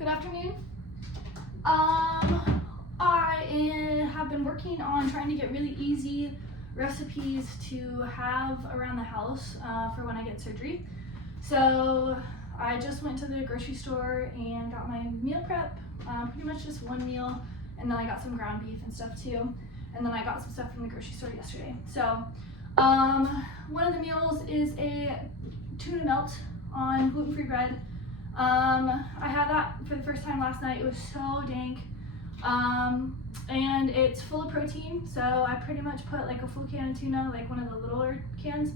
Good afternoon. I have been working on trying to get really easy recipes to have around the house for when I get surgery. So I just went to the grocery store and got my meal prep, pretty much just one meal, and then I got some ground beef and stuff too, and then I got some stuff from the grocery store yesterday. So one of the meals is a tuna melt on gluten-free bread. I had that for the first time last night. It was so dank, and it's full of protein, so I pretty much put like a full can of tuna, like one of the littler cans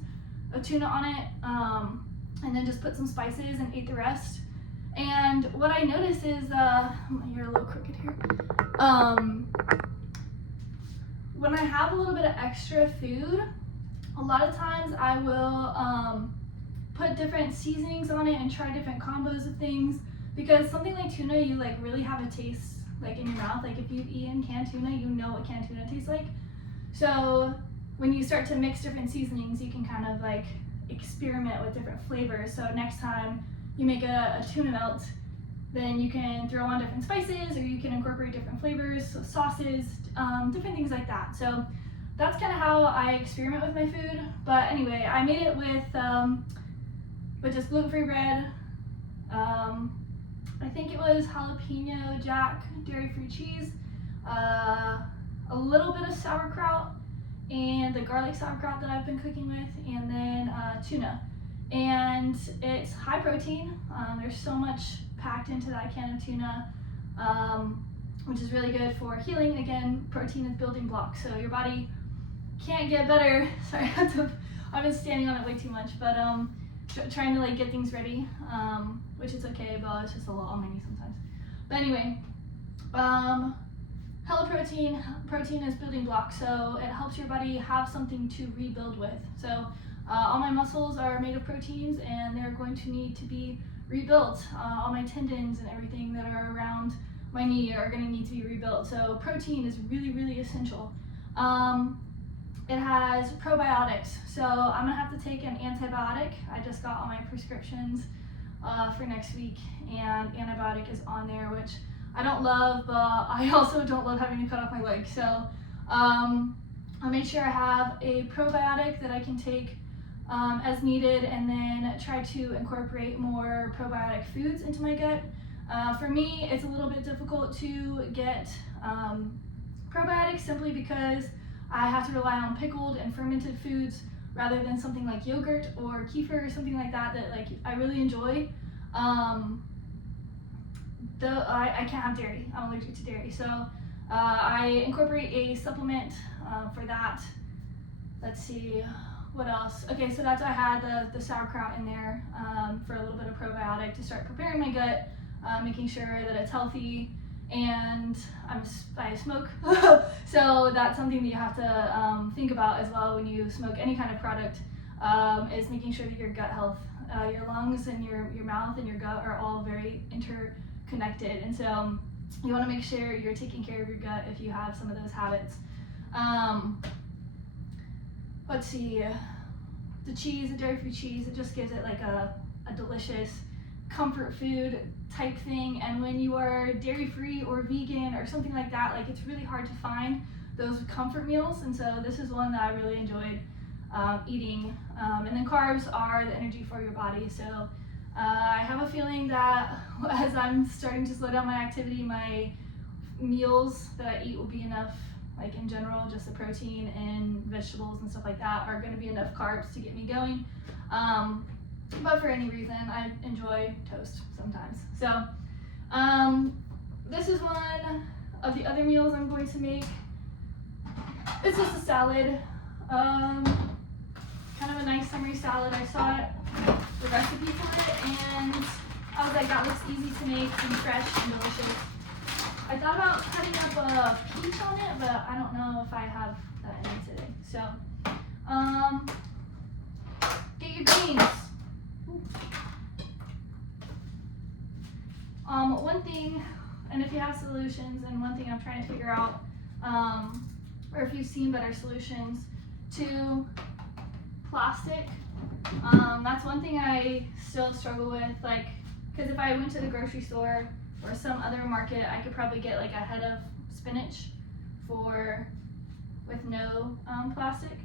of tuna on it, and then just put some spices and ate the rest. And what I noticed is, you're a little crooked here, when I have a little bit of extra food, a lot of times I will put different seasonings on it and try different combos of things, because something like tuna, you like really have a taste like in your mouth. Like if you've eaten canned tuna, you know what canned tuna tastes like. So when you start to mix different seasonings, you can kind of like experiment with different flavors. So next time you make a tuna melt, then you can throw on different spices, or you can incorporate different flavors, so sauces, different things like that. So that's kind of how I experiment with my food. But anyway, I made it with just gluten-free bread. I think it was jalapeño jack, dairy-free cheese, a little bit of sauerkraut, and the garlic sauerkraut that I've been cooking with, and then tuna. And it's high protein. There's so much packed into that can of tuna, which is really good for healing. Again, protein is building blocks, so your body can't get better. Sorry, I've been standing on it way too much, but trying to like get things ready, which is okay, but it's just a little on my knee sometimes. But anyway, hella protein is building blocks, so it helps your body have something to rebuild with. So all my muscles are made of proteins, and they're going to need to be rebuilt. All my tendons and everything that are around my knee are going to need to be rebuilt. So protein is really, really essential. It has probiotics, so I'm gonna have to take an antibiotic. I just got all my prescriptions for next week, and antibiotic is on there, which I don't love, but I also don't love having to cut off my leg. So I'll make sure I have a probiotic that I can take as needed, and then try to incorporate more probiotic foods into my gut. For me, it's a little bit difficult to get probiotics simply because I have to rely on pickled and fermented foods rather than something like yogurt or kefir or something like that like I really enjoy. I can't have dairy. I'm allergic to dairy, so I incorporate a supplement for that. Let's see, what else? Okay, so that's, I had the sauerkraut in there for a little bit of probiotic to start preparing my gut, making sure that it's healthy. And I smoke, so that's something that you have to think about as well when you smoke any kind of product, is making sure that your gut health, your lungs and your mouth and your gut are all very interconnected, and so you want to make sure you're taking care of your gut if you have some of those habits. Let's see, the cheese, the dairy-free cheese, it just gives it like a delicious comfort food type thing. And when you are dairy-free or vegan or something like that, like it's really hard to find those comfort meals, and so this is one that I really enjoyed eating. And then carbs are the energy for your body, so I have a feeling that as I'm starting to slow down my activity, my meals that I eat will be enough. Like in general, just the protein and vegetables and stuff like that are going to be enough carbs to get me going. But for any reason, I enjoy toast sometimes. So this is one of the other meals I'm going to make. It's just a salad, kind of a nice summery salad. I saw the recipe for it, and I was like, that looks easy to make and fresh and delicious. I thought about cutting up a peach on it, but I don't know if I have that in it today. So get your greens. One thing, and if you have solutions, and one thing I'm trying to figure out, or if you've seen better solutions to plastic, that's one thing I still struggle with, like, because if I went to the grocery store or some other market, I could probably get like a head of spinach with no plastic.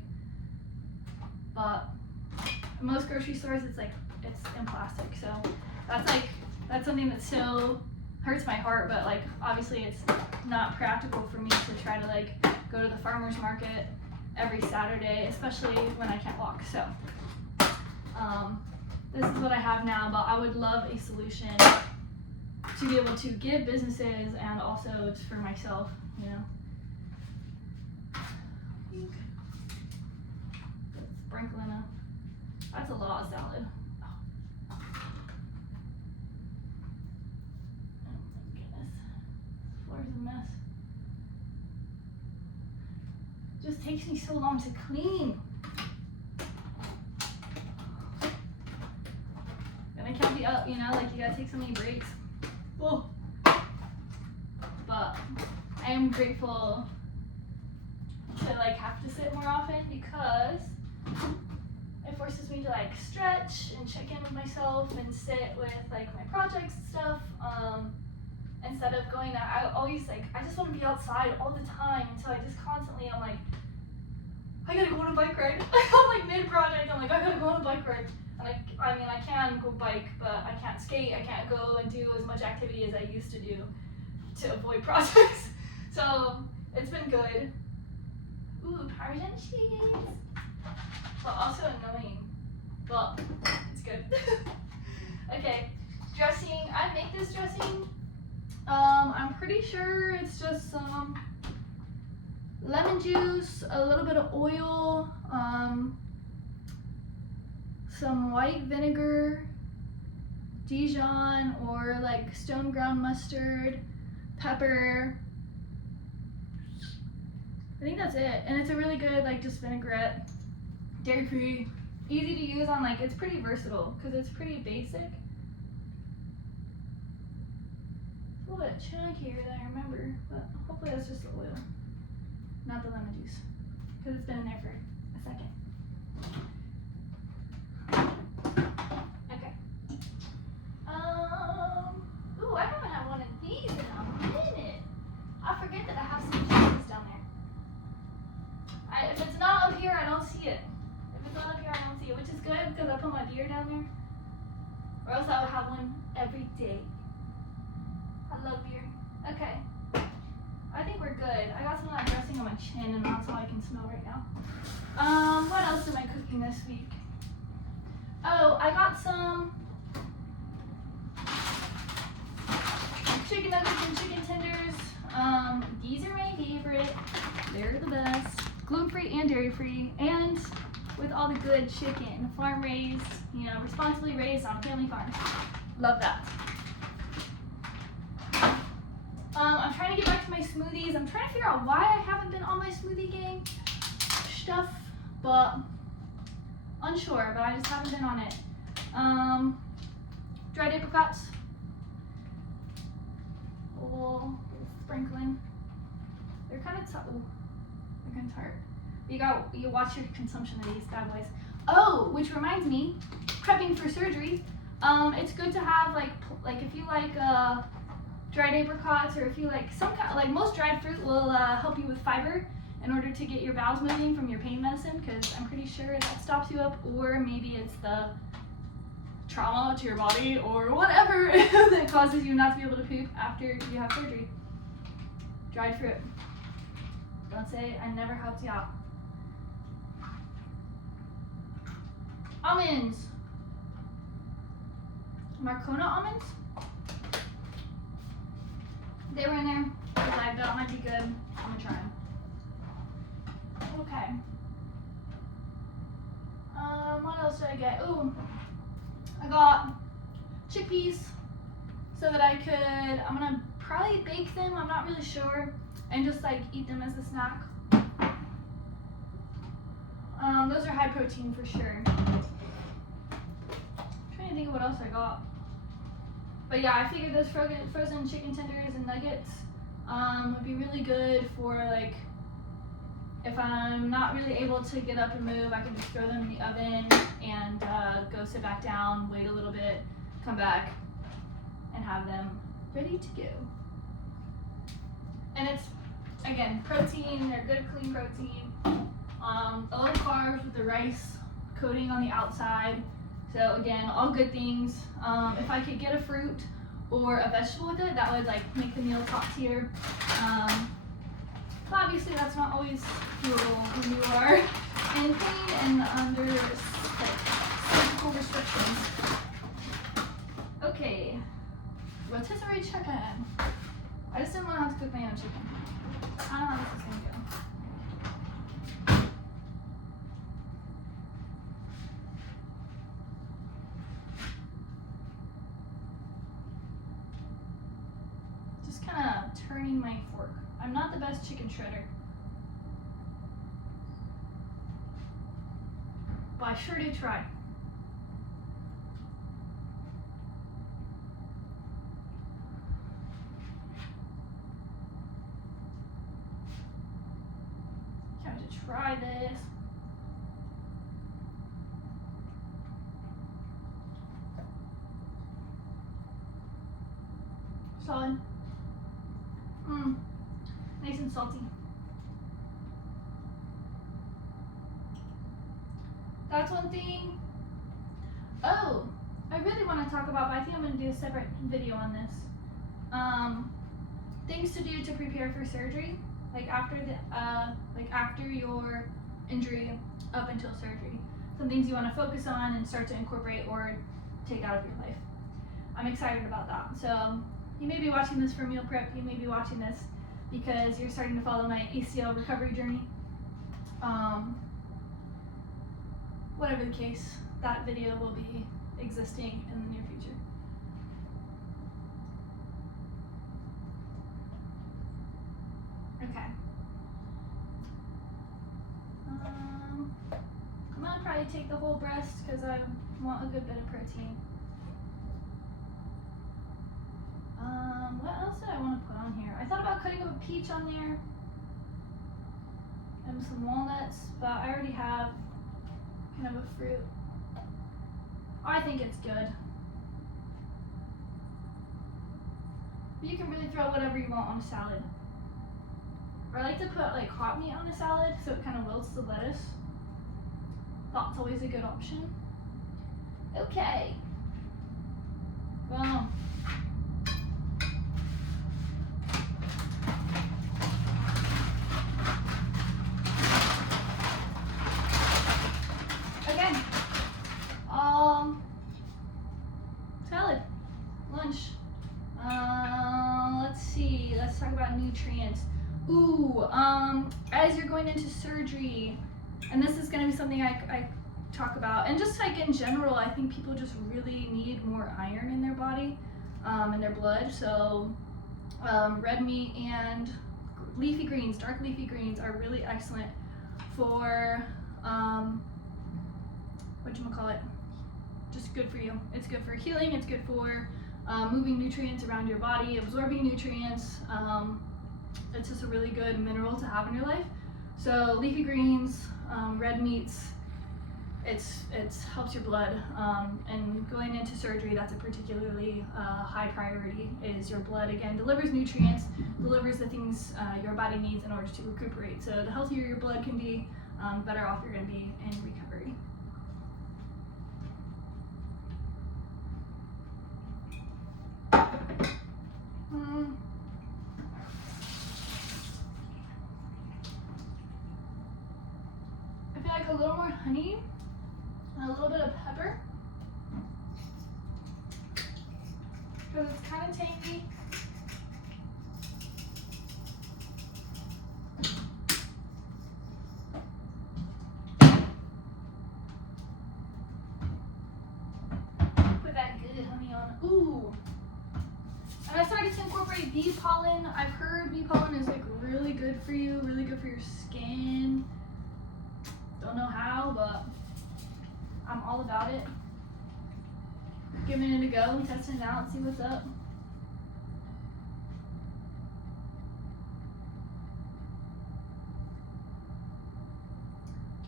But most grocery stores, it's in plastic. So that's something that still hurts my heart. But like obviously, it's not practical for me to try to like go to the farmer's market every Saturday, especially when I can't walk. So this is what I have now, but I would love a solution to be able to give businesses and also for myself, you know. Sprinkling up. That's a lot of salad. Oh my goodness. This floor is a mess. Just takes me so long to clean. And I can't be up, you know, like you gotta take so many breaks. Whoa. But I am grateful to like have to sit more often because it forces me to like stretch and check in with myself and sit with like my projects and stuff. Instead of going out, I just want to be outside all the time. And so I just constantly, I'm like, I gotta go on a bike ride. I'm like mid-project, I'm like, I gotta go on a bike ride. And I mean, I can go bike, but I can't skate. I can't go and do as much activity as I used to do to avoid projects. So it's been good. Ooh, Parmesan cheese. But also annoying. But it's good. Okay, dressing. I make this dressing. I'm pretty sure it's just some lemon juice, a little bit of oil, some white vinegar, Dijon or like stone ground mustard, pepper. I think that's it. And it's a really good like just vinaigrette, dairy free, easy to use on like, it's pretty versatile because it's pretty basic. It's a little bit chunkier than I remember, but hopefully that's just the oil, not the lemon juice, because it's been in there for a second. Okay. Ooh, I haven't had one of these in a minute. I forget that I have some cheese down there. If it's not up here, I don't see it. If it's not up here, I don't see it, which is good because I put my beer down there. Or else I would have one every day. I love beer. Okay. I think we're good. I got some of that dressing on my chin and that's all I can smell right now. What else am I cooking this week? Oh, I got some chicken nuggets and chicken tenders. These are my favorite. They're the best. Gluten-free and dairy-free, and with all the good chicken, farm-raised, you know, responsibly raised on family farms. Love that. I'm trying to get back to my smoothies. I'm trying to figure out why I haven't been on my smoothie gang stuff, but unsure, but I just haven't been on it. Dried apricots. Oh, sprinkling. They're kind of tough. They're kind of tart. You watch your consumption of these bad boys. Oh, which reminds me, prepping for surgery. It's good to have like if you like dried apricots, or if you like some kind, like most dried fruit will help you with fiber in order to get your bowels moving from your pain medicine, because I'm pretty sure that stops you up, or maybe it's the trauma to your body or whatever that causes you not to be able to poop after you have surgery. Dried fruit. Don't say I never helped you out. Almonds. Marcona almonds. They were in there because I thought might be good. I'm gonna try them. Okay. What else did I get? Ooh, I got chickpeas so that I'm gonna probably bake them. I'm not really sure, and just like eat them as a snack. Those are high protein for sure. I'm trying to think of what else I got. But yeah, I figured those frozen chicken tenders and nuggets would be really good for like, if I'm not really able to get up and move, I can just throw them in the oven and go sit back down, wait a little bit, come back, and have them ready to go. And it's, again, protein. They're good, clean protein. Low carbs with the rice coating on the outside. So again, all good things. If I could get a fruit or a vegetable with it, that would like make the meal top tier. But obviously that's not always doable when you are in pain and under like physical restrictions. Okay, rotisserie chicken. I just didn't want to have to cook my own chicken. I don't know how this is gonna go. Just kind of turning my fork. I'm not the best chicken shredder, but I sure do try. Can't wait to try this. Solid. Nice and salty. That's one thing. Oh, I really want to talk about, but I think I'm going to do a separate video on this. Things to do to prepare for surgery, like after your injury up until surgery. Some things you want to focus on and start to incorporate or take out of your life. I'm excited about that. So you may be watching this for meal prep. You may be watching this because you're starting to follow my ACL recovery journey. Whatever the case, that video will be existing in the near future. Okay. I'm gonna probably take the whole breast because I want a good bit of protein. What else did I want to put on here? I thought about cutting up a peach on there and some walnuts, but I already have kind of a fruit. I think it's good. But you can really throw whatever you want on a salad. Or I like to put like hot meat on a salad so it kind of wilts the lettuce. That's always a good option. Okay. Well. Salad, lunch. Let's see. Let's talk about nutrients. Ooh, as you're going into surgery, and this is going to be something I talk about, and just like in general, I think people just really need more iron in their body, in their blood. So, red meat and leafy greens, dark leafy greens, are really excellent for whatchamacallit, just good for you. It's good for healing, it's good for moving nutrients around your body, absorbing nutrients. It's just a really good mineral to have in your life. So leafy greens, red meats, it's helps your blood, and going into surgery, that's a particularly high priority. Is your blood, again, delivers nutrients, delivers the things your body needs in order to recuperate. So the healthier your blood can be, better off you're going to be in recovery. I feel like a little more honey and a little bit of pepper, because it's kind of tangy. Put that good honey on. Ooh. And I started to incorporate bee pollen. I've heard bee pollen is like really good for you, really good for your skin. Don't know how, but I'm all about it. Giving it a go, testing it out, see what's up.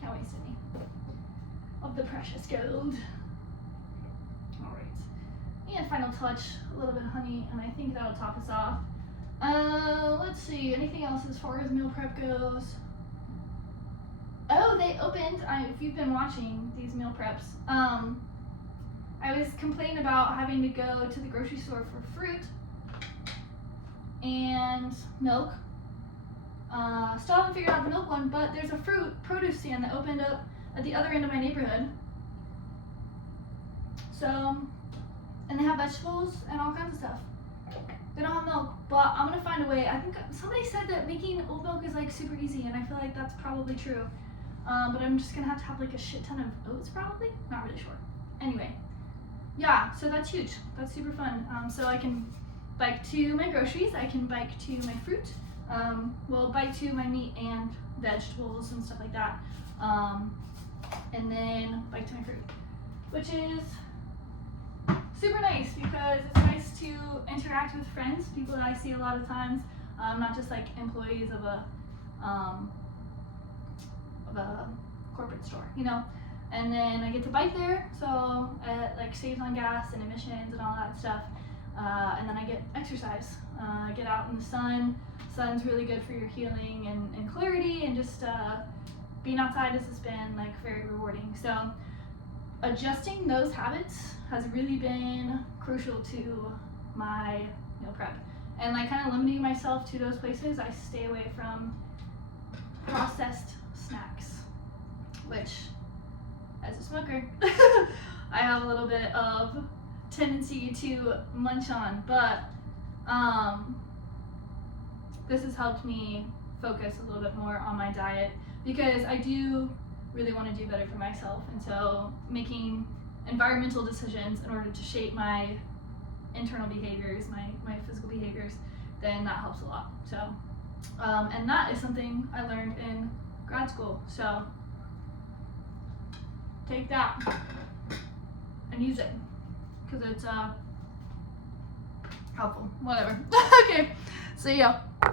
Can't waste any of the precious gold. All right. And final touch, a little bit of honey, and I think that'll top us off. Let's see, anything else as far as meal prep goes? Oh, they opened, if you've been watching these meal preps, I was complaining about having to go to the grocery store for fruit and milk. Still haven't figured out the milk one, but there's a produce stand that opened up at the other end of my neighborhood. So, and they have vegetables and all kinds of stuff. They don't have milk, but I'm gonna find a way. I think somebody said that making oat milk is like super easy, and I feel like that's probably true. But I'm just gonna have to have like a shit ton of oats probably. Not really sure. Anyway, yeah, so that's huge. That's super fun. So I can bike to my groceries. I can bike to my fruit. Bike to my meat and vegetables and stuff like that. And then bike to my fruit, which is super nice because it's nice to interact with friends, people that I see a lot of times, not just like employees of a corporate store, you know. And then I get to bike there, so it like saves on gas and emissions and all that stuff. And then I get exercise. I get out in the sun. Sun's really good for your healing and clarity, and just being outside has just been like very rewarding. So adjusting those habits has really been crucial to my meal prep, and like kind of limiting myself to those places. I stay away from processed snacks, which as a smoker I have a little bit of tendency to munch on, but this has helped me focus a little bit more on my diet because I do really want to do better for myself, and so making environmental decisions in order to shape my internal behaviors, my physical behaviors, then that helps a lot. So and that is something I learned in grad school, so take that and use it because it's helpful. Whatever. Okay, see ya.